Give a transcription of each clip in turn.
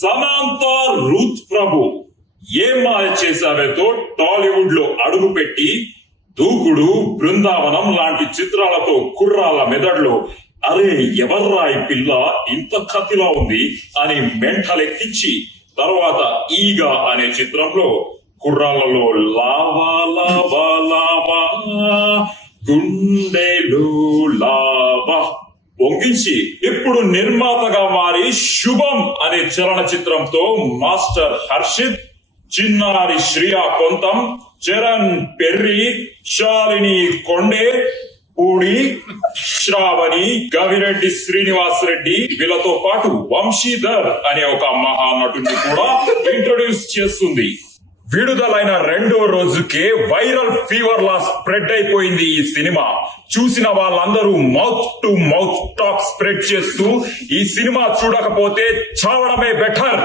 Samantha Ruth ప్రభు ఏం మాయ చేశావేతో టాలీవుడ్ లో అడుగుపెట్టి దూకుడు, బృందావనం లాంటి చిత్రాలతో కుర్రాల మెదడులో అరే ఎవర్రా ఈ పిల్ల ఇంత కత్తిలా ఉంది అని మెంటలెక్కించి తర్వాత ఈగా అనే చిత్రంలో కుర్రాళ్ళలో లావా లావా లావా గుండెలు లావా పొంగించి ఇప్పుడు నిర్మాతగా మారి శుభం అనే చలనచిత్రంతో మాస్టర్ హర్షిత్, చిన్నారి శ్రియా కొంతం, చరణ్ పెర్రి, శాలిని కొండే, పూడి, శ్రావణి, గవిరెడ్డి శ్రీనివాస్ రెడ్డి వీళ్ళతో పాటు వంశీధర్ అనే ఒక మహానటుడిని కూడా ఇంట్రొడ్యూస్ చేస్తుంది. విడుదలైన 2వ రోజుకే వైరల్ ఫీవర్ లా స్ప్రెడ్ అయిపోయింది ఈ సినిమా. చూసిన వాళ్ళందరూ mouth to mouth talk spread చేస్తూ ఈ సినిమా చూడకపోతే చావడమే బెటర్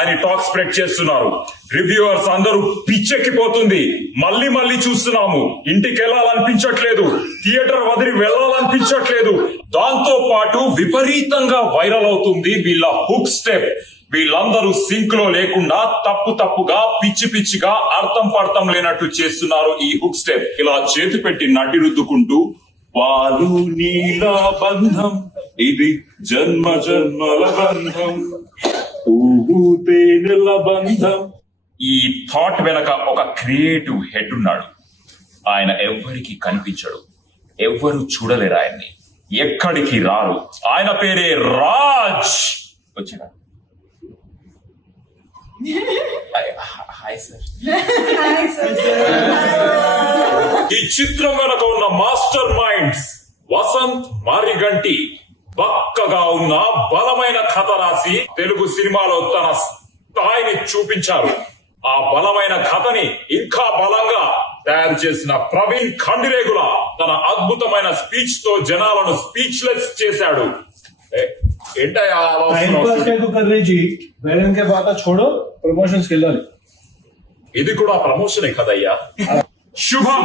అని టాక్ స్ప్రెడ్ చేస్తున్నారు. రివ్యూవర్స్ అందరూ పిచ్చెక్కిపోతుంది, మళ్ళీ మళ్ళీ చూస్తున్నాము, ఇంటికి వెళ్ళాలనిపించట్లేదు, థియేటర్ వదిలి వెళ్ళాలనిపించట్లేదు. దాంతో పాటు విపరీతంగా వైరల్ అవుతుంది వీళ్ళ హుక్ స్టెప్. వీళ్ళందరూ సింక్ లో లేకుండా తప్పుగా పిచ్చి పిచ్చిగా అర్థం పడతం లేనట్టు చేస్తున్నారు ఈ హుక్ స్టెప్. ఇలా చేతి పెట్టి నడ్డి రుద్దుకుంటూ వారు నీల బంధం ఇది జన్మ జన్మల బంధం తేనెల బంధం. ఈ థాట్ వెనక ఒక క్రియేటివ్ హెడ్ ఉన్నాడు. ఆయన ఎవ్వరికి కనిపించడు, ఎవ్వరు చూడలేరు ఆయన్ని, ఎక్కడికి రారు. ఆయన పేరే రాజ్. వచ్చిన ఈ చిత్రం వెనక ఉన్న మాస్టర్ మైండ్స్ వసంత్ మారిగంటి బక్కగా ఉన్న బలమైన కథ రాసి తెలుగు సినిమాలో తన స్థాయిని చూపించారు. ఆ బలమైన కథని ఇంకా బలంగా తయారు చేసిన ప్రవీణ్ ఖండిరేగుల తన అద్భుతమైన స్పీచ్ తో జనాలను స్పీచ్లెస్ చేశాడు. ఇది కూడా ప్రమోషనే కదయ్యా. శుభం.